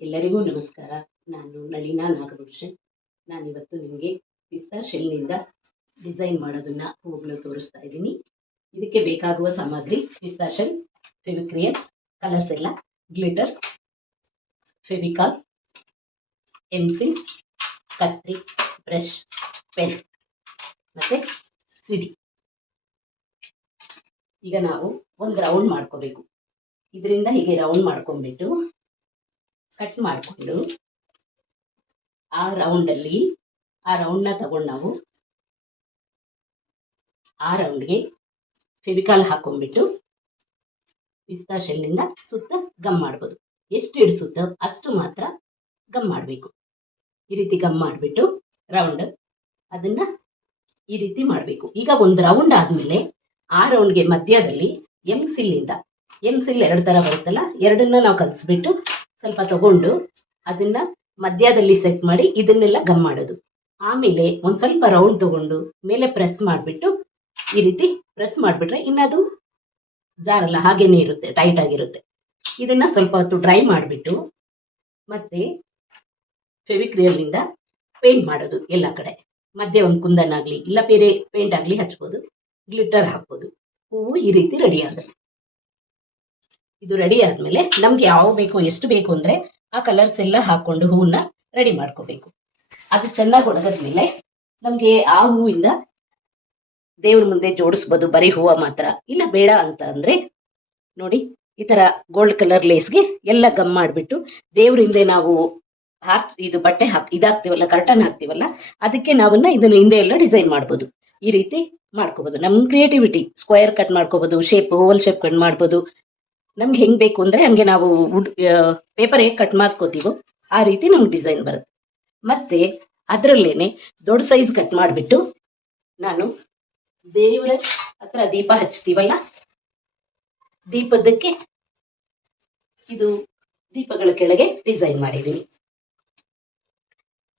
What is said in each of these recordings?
ಎಲ್ಲರಿಗೂ ನಮಸ್ಕಾರ. ನಾನು ನಳಿನಾ ನಾಗಭೂಷಣ್. ನಾನಿವತ್ತು ನಿಮಗೆ ಪಿಸ್ತಾ ಶೆಲ್ನಿಂದ ಡಿಸೈನ್ ಮಾಡೋದನ್ನ ಹೂಗಳು ತೋರಿಸ್ತಾ ಇದ್ದೀನಿ. ಇದಕ್ಕೆ ಬೇಕಾಗುವ ಸಾಮಗ್ರಿ ಪಿಸ್ತಾ ಶೆಲ್ ಫೆವಿಕ್ರಿಯಲ್ ಕಲರ್ಸ್ ಎಲ್ಲ, ಗ್ಲಿಟರ್ಸ್, ಫೆವಿಕಾಲ್, ಎಮ್ಸಿಲ್, ಕತ್ರಿ, ಬ್ರಷ್, ಪೆನ್ ಮತ್ತೆ ಸಿಡಿ. ಈಗ ನಾವು ಒಂದು ರೌಂಡ್ ಮಾಡ್ಕೋಬೇಕು. ಇದರಿಂದ ಹೀಗೆ ರೌಂಡ್ ಮಾಡ್ಕೊಂಡ್ಬಿಟ್ಟು ಕಟ್ ಮಾಡಿಕೊಂಡು ಆ ರೌಂಡಲ್ಲಿ ಆ ರೌಂಡ್ನ ತಗೊಂಡು ನಾವು ಆ ರೌಂಡ್ಗೆ ಫೆವಿಕಾಲ್ ಹಾಕೊಂಡ್ಬಿಟ್ಟು ಪಿಸ್ತಾ ಶೆಲ್ಲಿಂದ ಸುತ್ತ ಗಮ್ ಮಾಡ್ಬೋದು. ಎಷ್ಟು ಇಡಿಸುತ್ತೋ ಅಷ್ಟು ಮಾತ್ರ ಗಮ್ ಮಾಡಬೇಕು. ಈ ರೀತಿ ಗಮ್ ಮಾಡಿಬಿಟ್ಟು ರೌಂಡ್ ಅದನ್ನ ಈ ರೀತಿ ಮಾಡಬೇಕು. ಈಗ ಒಂದು ರೌಂಡ್ ಆದಮೇಲೆ ಆ ರೌಂಡ್ಗೆ ಮಧ್ಯದಲ್ಲಿ ಎಂ ಸಿಲ್ಲಿಂದ ಎಂ ಸಿಲ್ ಎರಡು ಥರ ಬರುತ್ತಲ್ಲ, ಎರಡನ್ನ ನಾವು ಕಲಿಸ್ಬಿಟ್ಟು ಸ್ವಲ್ಪ ತಗೊಂಡು ಅದನ್ನ ಮಧ್ಯದಲ್ಲಿ ಸೆಟ್ ಮಾಡಿ ಇದನ್ನೆಲ್ಲ ಗಮ್ ಮಾಡೋದು. ಆಮೇಲೆ ಒಂದು ಸ್ವಲ್ಪ ರೌಂಡ್ ತಗೊಂಡು ಮೇಲೆ ಪ್ರೆಸ್ ಮಾಡಿಬಿಟ್ಟು ಈ ರೀತಿ ಪ್ರೆಸ್ ಮಾಡಿಬಿಟ್ರೆ ಇನ್ನದು ಜಾರಲ್ಲ ಹಾಗೇನೆ ಇರುತ್ತೆ ಟೈಟ್ ಆಗಿರುತ್ತೆ. ಇದನ್ನ ಸ್ವಲ್ಪ ಹೊತ್ತು ಡ್ರೈ ಮಾಡಿಬಿಟ್ಟು ಮತ್ತೆ ಫೆವಿಕ್ರಿಯಲ್ನಿಂದ ಪೇಂಟ್ ಮಾಡೋದು ಎಲ್ಲ ಕಡೆ. ಮಧ್ಯೆ ಒಂದು ಕುಂದನ್ ಆಗಲಿ, ಇಲ್ಲ ಬೇರೆ ಪೇಂಟ್ ಆಗಲಿ ಹಚ್ಬೋದು ಗ್ಲಿಟರ್ ಹಾಕ್ಬೋದು. ಹೂವು ಈ ರೀತಿ ರೆಡಿ ಆಗುತ್ತೆ. ಇದು ರೆಡಿ ಆದ್ಮೇಲೆ ನಮ್ಗೆ ಯಾವ ಬೇಕು, ಎಷ್ಟು ಬೇಕು ಅಂದ್ರೆ ಆ ಕಲರ್ಸ್ ಎಲ್ಲ ಹಾಕೊಂಡು ಹೂವನ್ನ ರೆಡಿ ಮಾಡ್ಕೋಬೇಕು. ಅದು ಚೆನ್ನಾಗಿ ಒಣಗದ್ಮೇಲೆ ನಮ್ಗೆ ಆ ಹೂವಿಂದ ದೇವ್ರ ಮುಂದೆ ಜೋಡಿಸ್ಬೋದು, ಬರೀ ಹೂವ ಮಾತ್ರ. ಇಲ್ಲ ಬೇಡ ಅಂತ ಅಂದ್ರೆ ನೋಡಿ, ಈ ತರ ಗೋಲ್ಡ್ ಕಲರ್ ಲೇಸ್ಗೆ ಎಲ್ಲ ಗಮ್ ಮಾಡಿಬಿಟ್ಟು ದೇವ್ರ ಹಿಂದೆ ನಾವು ಹಾಕ್, ಇದು ಬಟ್ಟೆ ಹಾಕ್, ಇದಾಗ್ತೀವಲ್ಲ ಕರ್ಟನ್ ಹಾಕ್ತಿವಲ್ಲ, ಅದಕ್ಕೆ ನಾವನ್ನ ಇದನ್ನ ಹಿಂದೆ ಎಲ್ಲ ಡಿಸೈನ್ ಮಾಡ್ಬೋದು. ಈ ರೀತಿ ಮಾಡ್ಕೋಬಹುದು ನಮ್ ಕ್ರಿಯೇಟಿವಿಟಿ ಸ್ಕ್ವೇರ್ ಕಟ್ ಮಾಡ್ಕೋಬಹುದು ಶೇಪ್ ಓವಲ್ ಶೇಪ್ ಕಟ್ ಮಾಡ್ಬೋದು. ನಮ್ಗೆ ಹೆಂಗ್ ಬೇಕು ಅಂದ್ರೆ ಹಂಗೆ ನಾವು ಪೇಪರ್ ಹೇಗೆ ಕಟ್ ಮಾಡ್ಕೋತೀವೋ ಆ ರೀತಿ ನಮ್ಗೆ ಡಿಸೈನ್ ಬರುತ್ತೆ. ಮತ್ತೆ ಅದರಲ್ಲೇನೆ ದೊಡ್ಡ ಸೈಜ್ ಕಟ್ ಮಾಡಿಬಿಟ್ಟು ನಾನು ದೇವರ ಹತ್ರ ದೀಪ ಹಚ್ತೀವಲ್ಲ? ದೀಪದಕ್ಕೆ ಇದು ದೀಪಗಳ ಕೆಳಗೆ ಡಿಸೈನ್ ಮಾಡಿದ್ದೀನಿ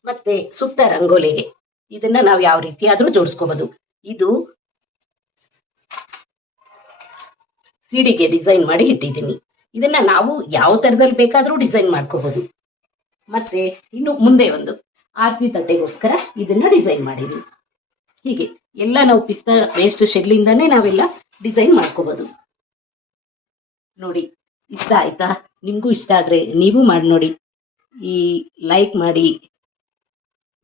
ಮತ್ತೆ ಸುತ್ತ ರಂಗೋಲಿಗೆ ಇದನ್ನ ನಾವು ಯಾವ ರೀತಿ ಆದ್ರೂ ಜೋಡಿಸ್ಕೋಬಹುದು ಇದು ಸಿಡಿಗೆ ಡಿಸೈನ್ ಮಾಡಿ ಇಟ್ಟಿದ್ದೀನಿ. ಇದನ್ನ ನಾವು ಯಾವ ತರದಲ್ಲಿ ಬೇಕಾದರೂ ಡಿಸೈನ್ ಮಾಡ್ಕೋಬಹುದು ಮತ್ತೆ ಇನ್ನು ಮುಂದೆ ಒಂದು ಆರ್ತಿ ತಟ್ಟೆಗೋಸ್ಕರ ಇದನ್ನ ಡಿಸೈನ್ ಮಾಡಿದ್ವಿ. ಹೀಗೆ ಎಲ್ಲ ನಾವು ಪಿಸ್ತಾ ವೇಸ್ಟ್ ಶೆಡ್ಲಿಂದಾನೇ ನಾವೆಲ್ಲ ಡಿಸೈನ್ ಮಾಡ್ಕೋಬಹುದು ನೋಡಿ, ಇಷ್ಟ ಆಯ್ತಾ? ನಿಮಗೂ ಇಷ್ಟ ಆದ್ರೆ ನೀವು ಮಾಡಿ ನೋಡಿ. ಈ ಲೈಕ್ ಮಾಡಿ,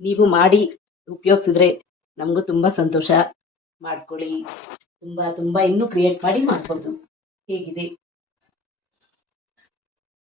ನೀವು ಮಾಡಿ ಉಪಯೋಗಿಸಿದ್ರೆ ನಮಗೂ ತುಂಬಾ ಸಂತೋಷ. ಮಾಡ್ಕೊಳ್ಳಿ. ತುಂಬಾ ತುಂಬಾ ಇನ್ನೂ ಕ್ರಿಯೇಟ್ ಮಾಡಿ ಮಾಡ್ಬೋದು. ಹೇಗಿದೆ